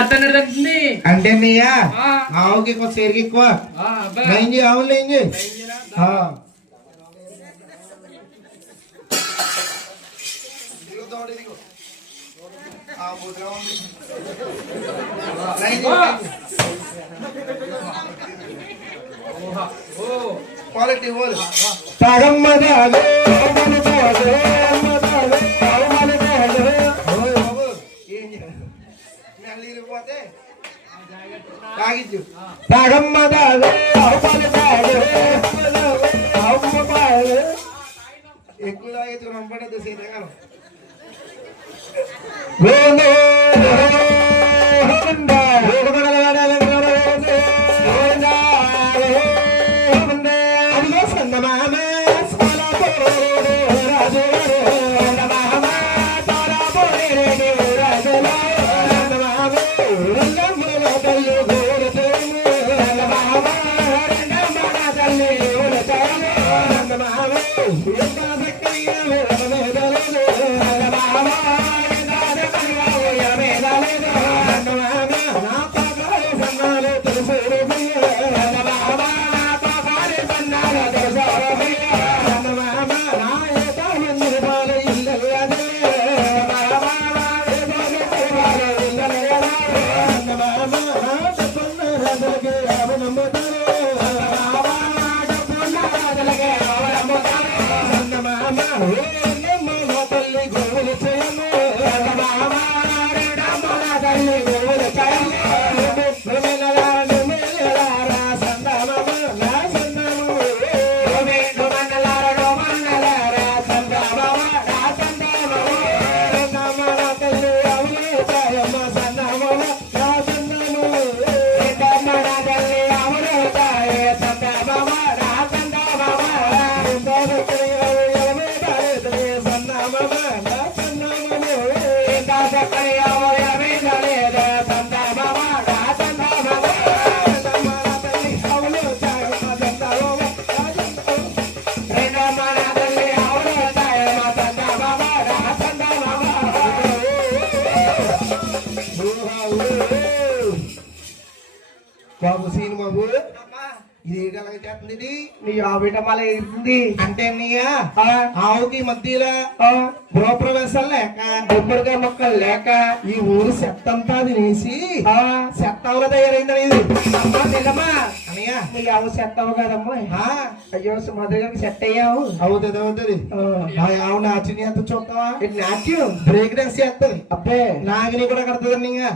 అంటే అన్నయ్యా ఆవుకి ఎక్కువ సేరికి ఎక్కువ లేంజి ఆవులు లేంజి క్వాలిటీ ఎక్కువ రంపడద్దు సీతగాను బాబు సీన్ బాబు ఇది చేస్తుంది నీ ఆవిట మళ్ళీ ఎగురుతుంది అంటే అన్నయ్య ఆవుకి మధ్యలో గృహప్రవేశాలు లేక గుమ్మడికాయ మొక్కలు లేక ఈ ఊరు చెత్తంతా తినేసి చెత్తవలో తయారైందని ఇది అమ్మా అన్నయ్య నీ ఆవు చెత్తవు కదమ్మా అయ్యో సుమధుర గారికి సెట్ అయ్యావు అవుతుంది అవుతుంది ఆవు నాట్యం ఎంత చూస్తావా నాట్యం బ్రేక్ డాన్స్ చేస్తుంది అబ్బే నాగిని కూడా కడుతుంది అన్నయ్య